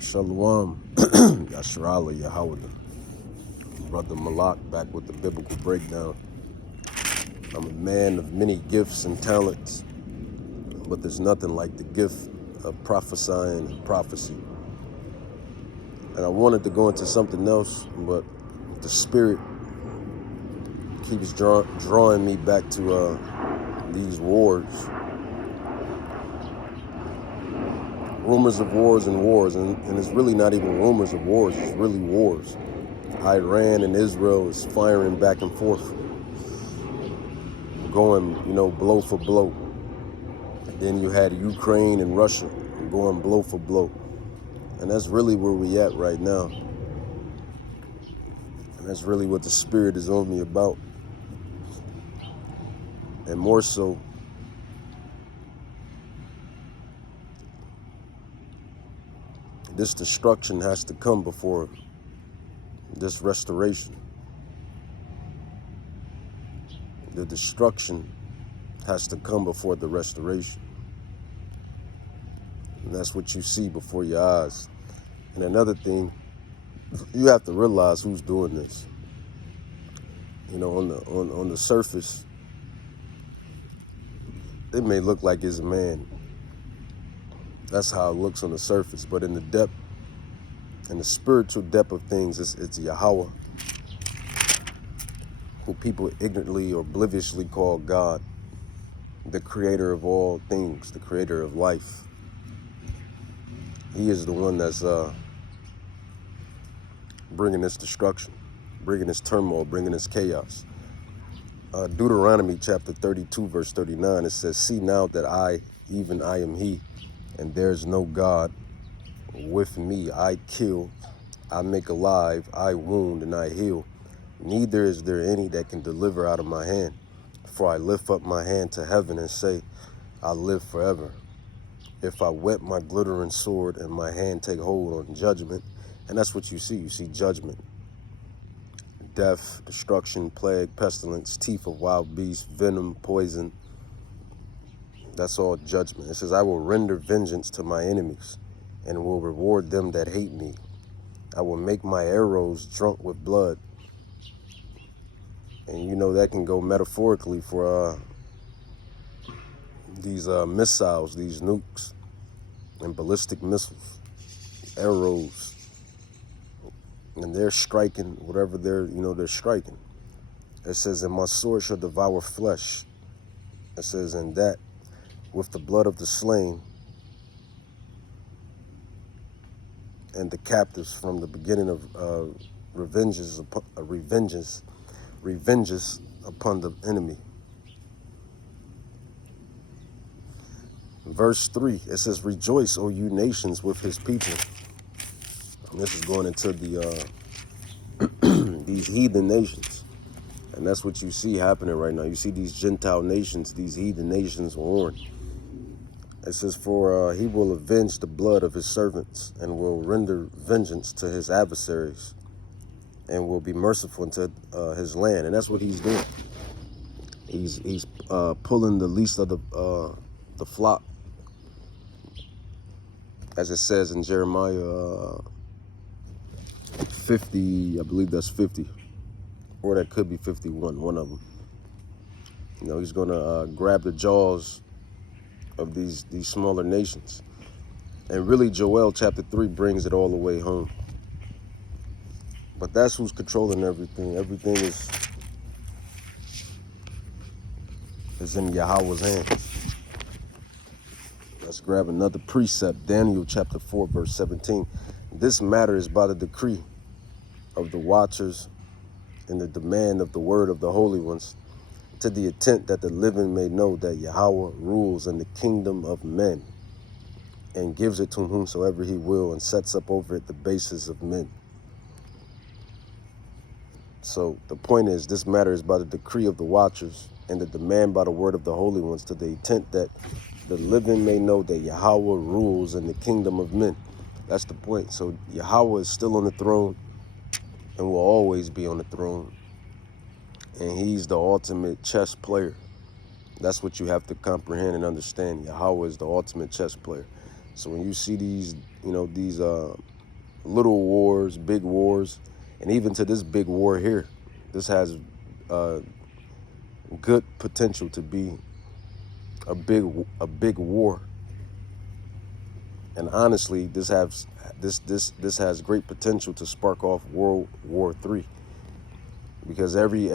Shalom, Yasharala, Yahweh, Brother Malak back with the biblical breakdown. I'm a man of many gifts and talents, but there's nothing like the gift of prophesying and prophecy. And I wanted to go into something else, but the Spirit keeps drawing me back to these wars. Rumors of wars and wars, and it's really not even rumors of wars, it's really wars. Iran and Israel is firing back and forth, going, blow for blow. And then you had Ukraine and Russia going blow for blow. And that's really where we at right now. And that's really what the Spirit is on me about. And more so, this destruction has to come before this restoration. The destruction has to come before the restoration. And that's what you see before your eyes. And another thing, you have to realize who's doing this. On the surface, it may look like it's a man. That's how it looks on the surface. But in the depth, in the spiritual depth of things, it's Yahweh, who people ignorantly or obliviously call God, the creator of all things, the creator of life. He is the one that's bringing this destruction, bringing this turmoil, bringing this chaos. Deuteronomy chapter 32, verse 39, it says, "See now that I, even I am he, and there's no God with me. I kill, I make alive, I wound, and I heal. Neither is there any that can deliver out of my hand. For I lift up my hand to heaven and say, I live forever. If I whet my glittering sword and my hand take hold on judgment," and that's what you see. You see judgment, death, destruction, plague, pestilence, teeth of wild beasts, venom, poison. That's all judgment. It says, "I will render vengeance to my enemies and will reward them that hate me. I will make my arrows drunk with blood." And that can go metaphorically for these missiles, these nukes and ballistic missiles, arrows. And they're striking whatever they're striking. It says, "And my sword shall devour flesh." It says, "And that with the blood of the slain and the captives from the beginning of revenges upon the enemy." Verse 3, it says, "Rejoice, O you nations, with his people." And this is going into the these heathen nations. And that's what you see happening right now. You see these Gentile nations, these heathen nations warned. It says, "For he will avenge the blood of his servants and will render vengeance to his adversaries and will be merciful unto his land." And that's what he's doing. He's pulling the least of the flock, as it says in Jeremiah 50, I believe that's 50, or that could be 51, one of them. He's going to grab the jaws of these smaller nations. And really, Joel chapter 3 brings it all the way home. But that's who's controlling everything. Everything is in Yahweh's hands. Let's grab another precept, Daniel chapter 4, verse 17. "This matter is by the decree of the watchers and the demand of the word of the holy ones, to the intent that the living may know that Yahweh rules in the kingdom of men and gives it to whomsoever he will and sets up over it the bases of men." So the point is, this matter is by the decree of the watchers and the demand by the word of the holy ones, to the intent that the living may know that Yahweh rules in the kingdom of men. That's the point. So Yahweh is still on the throne and will always be on the throne. And he's the ultimate chess player. That's what you have to comprehend and understand. Yahweh is the ultimate chess player. So when you see these, these little wars, big wars, and even to this big war here, this has good potential to be a big war. And honestly, this has great potential to spark off World War III, because every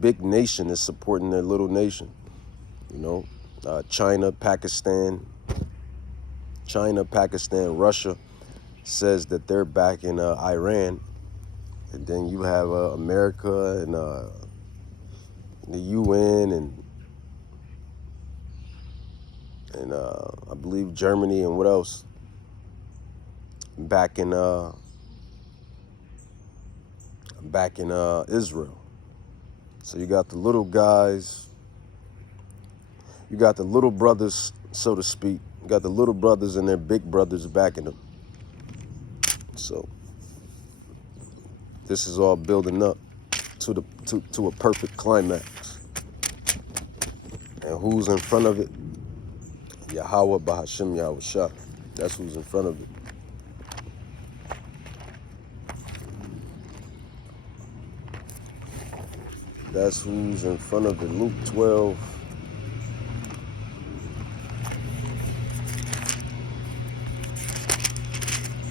big nation is supporting their little nation. China, Pakistan, Russia says that they're backing Iran, and then you have America and the UN and I believe Germany and what else backing Israel. So you got the little guys, you got the little brothers, so to speak. You got the little brothers and their big brothers backing them. So this is all building up to a perfect climax. And who's in front of it? Yahweh Bahashim Yahushua. That's who's in front of it. That's who's in front of it. Luke 12.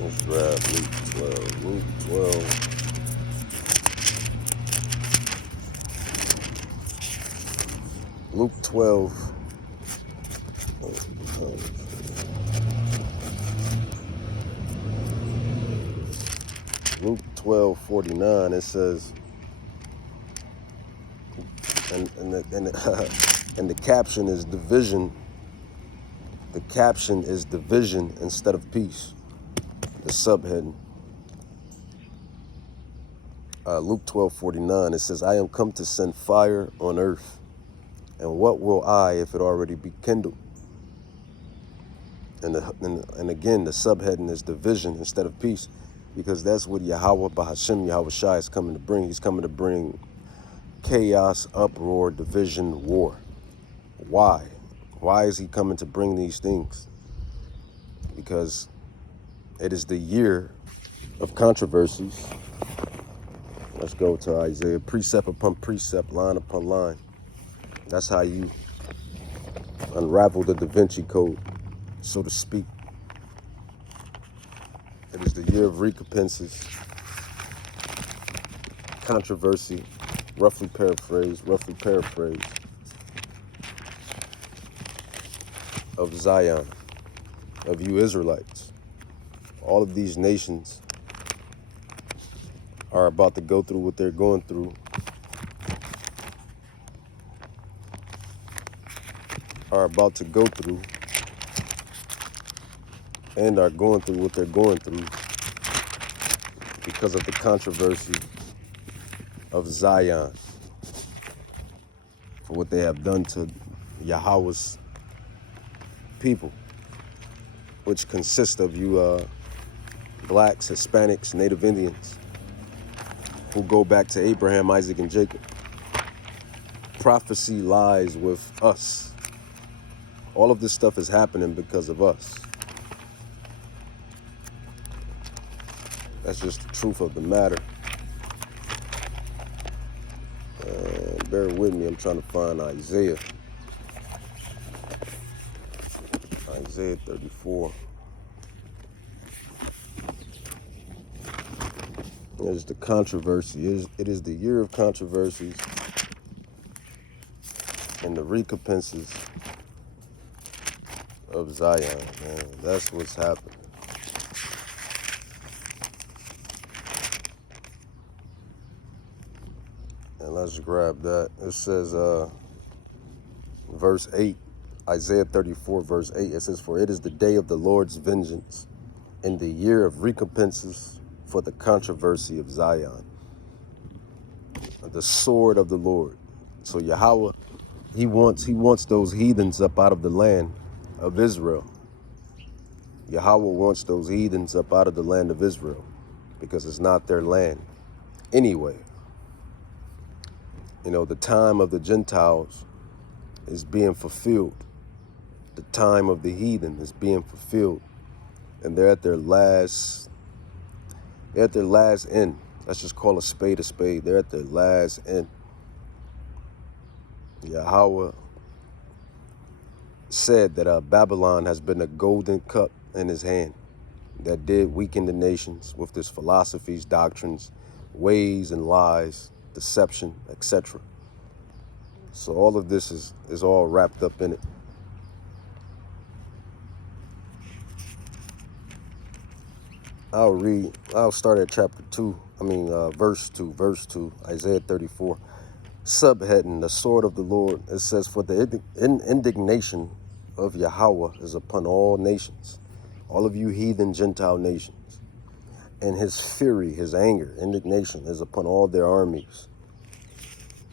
Let's grab Luke 12. Luke 12. Luke 12. Luke 12:49. It says, and the caption is division. The caption is division instead of peace. The subheading. Luke 12:49. It says, I am come to send fire on earth, and what will I if it already be kindled? And again, the subheading is division instead of peace, because that's what Yahweh Bahashim Yahushua is coming to bring. He's coming to bring chaos, uproar, division, war. Why? Why is he coming to bring these things? Because it is the year of controversies. Let's go to Isaiah, precept upon precept, line upon line. That's how you unravel the Da Vinci Code, so to speak. It is the year of recompenses, controversy, roughly paraphrased, of Zion, of you Israelites. All of these nations are about to go through what they're going through, and are going through what they're going through because of the controversy of Zion, for what they have done to Yahweh's people, which consists of you blacks, Hispanics, Native Indians, who go back to Abraham, Isaac, and Jacob. Prophecy lies with us. All of this stuff is happening because of us. That's just the truth of the matter. Bear with me, I'm trying to find Isaiah. Isaiah 34. There's the controversy. It is the year of controversies and the recompenses of Zion, man. That's what's happening. And let's grab that. It says, verse 8, Isaiah 34, verse 8, it says, for it is the day of the Lord's vengeance, in the year of recompenses for the controversy of Zion. The sword of the Lord. So Yahweh, he wants those heathens up out of the land of Israel. Yahweh wants those heathens up out of the land of Israel, because it's not their land anyway. The time of the Gentiles is being fulfilled. The time of the heathen is being fulfilled, and they're at their last end. Let's just call a spade a spade. They're at their last end. Yahweh said that Babylon has been a golden cup in his hand that did weaken the nations with its philosophies, doctrines, ways and lies, deception, etc. So all of this is all wrapped up in it. I'll start at verse 2, Isaiah 34. Subheading, the sword of the Lord. It says, for the indignation of Yahweh is upon all nations, all of you heathen Gentile nations. And his fury, his anger, indignation is upon all their armies.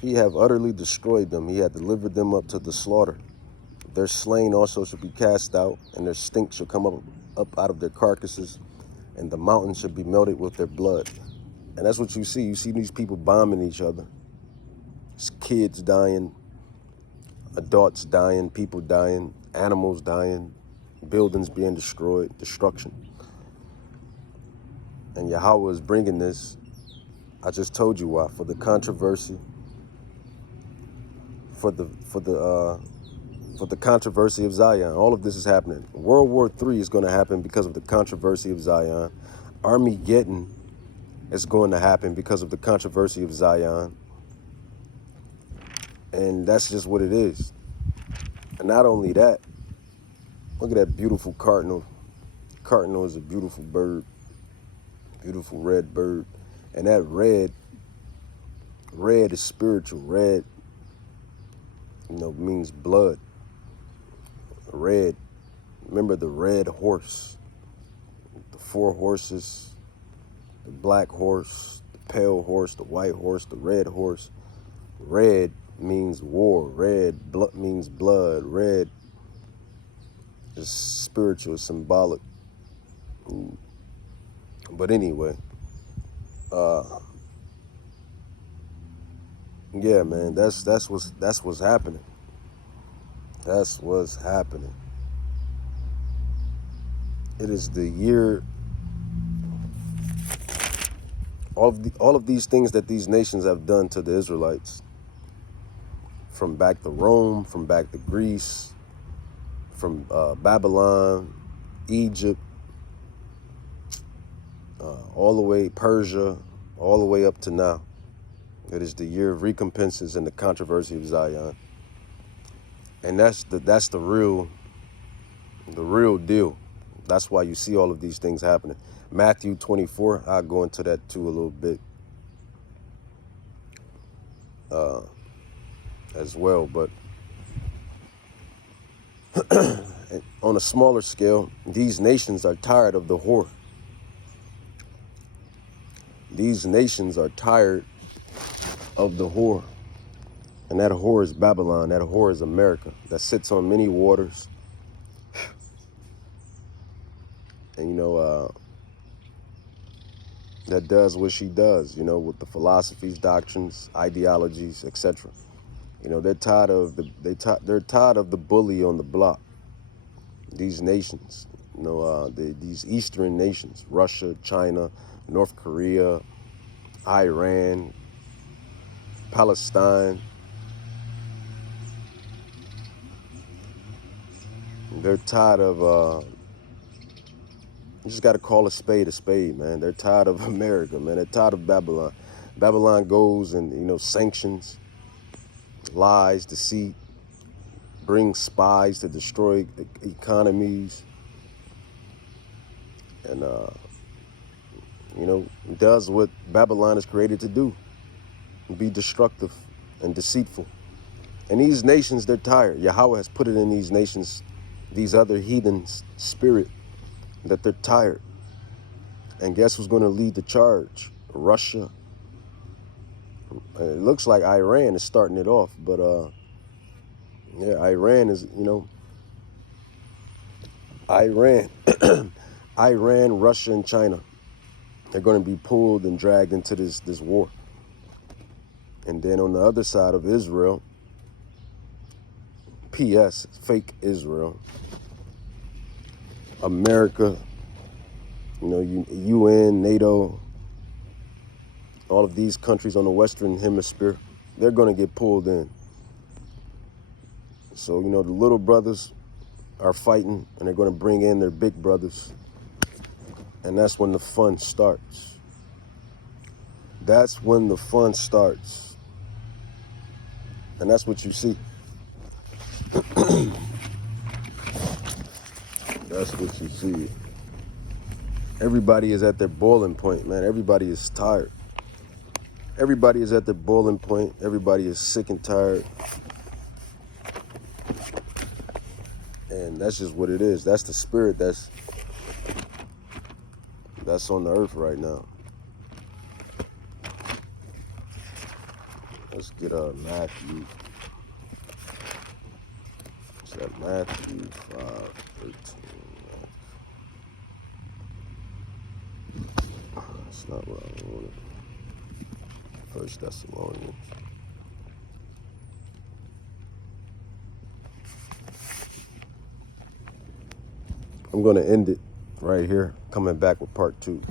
He have utterly destroyed them. He hath delivered them up to the slaughter. Their slain also shall be cast out, and their stink shall come up out of their carcasses, and the mountains shall be melted with their blood. And that's what you see. You see these people bombing each other. It's kids dying, adults dying, people dying, animals dying, buildings being destroyed, destruction. And Yahweh is bringing this. I just told you why. For the controversy, for the controversy of Zion. All of this is happening. World War III is going to happen because of the controversy of Zion. Armageddon is going to happen because of the controversy of Zion. And that's just what it is. And not only that, look at that beautiful cardinal. Cardinal is a beautiful bird, beautiful red bird. And that red is spiritual. Red, means blood. Red, remember the red horse, the 4 horses, the black horse, the pale horse, the white horse, the red horse. Red means war. Red means blood. Red is spiritual, symbolic. But anyway, yeah, man, that's what's happening. That's what's happening. It is the year. All of these things that these nations have done to the Israelites, from back to Rome, from back to Greece, from Babylon, Egypt, all the way Persia, all the way up to now. It is the year of recompenses and the controversy of Zion, and that's the real deal. That's why you see all of these things happening. Matthew 24, I'll go into that too a little bit as well. But on a smaller scale, these nations are tired of the whore. These nations are tired of the whore. And that whore is Babylon. That whore is America, that sits on many waters. And, that does what she does, with the philosophies, doctrines, ideologies, etc. They're tired of the bully on the block. These nations, these Eastern nations, Russia, China, North Korea, Iran, Palestine. They're tired of, you just got to call a spade, man. They're tired of America, man. They're tired of Babylon. Babylon goes and, sanctions, lies, deceit, brings spies to destroy economies, and, does what Babylon is created to do, be destructive and deceitful. And these nations, they're tired. Yahweh has put it in these nations, these other heathens' spirit, that they're tired. And guess who's going to lead the charge? Russia. It looks like Iran is starting it off, but yeah, Iran is, Iran, Iran, Russia, and China. They're going to be pulled and dragged into this war. And then on the other side of Israel, PS, fake Israel. America, you know, UN, NATO, all of these countries on the Western Hemisphere, they're going to get pulled in. So, you know, the little brothers are fighting, and they're going to bring in their big brothers. And that's when the fun starts. That's when the fun starts. And that's what you see. That's what you see. Everybody is at their boiling point, man. Everybody is tired. Everybody is at their boiling point. Everybody is sick and tired. And that's just what it is. That's the spirit that's on the earth right now. Let's get Matthew. What's that? Matthew 5:13. That's not what I wanted. First Thessalonians. I'm going to end it right here, coming back with part 2.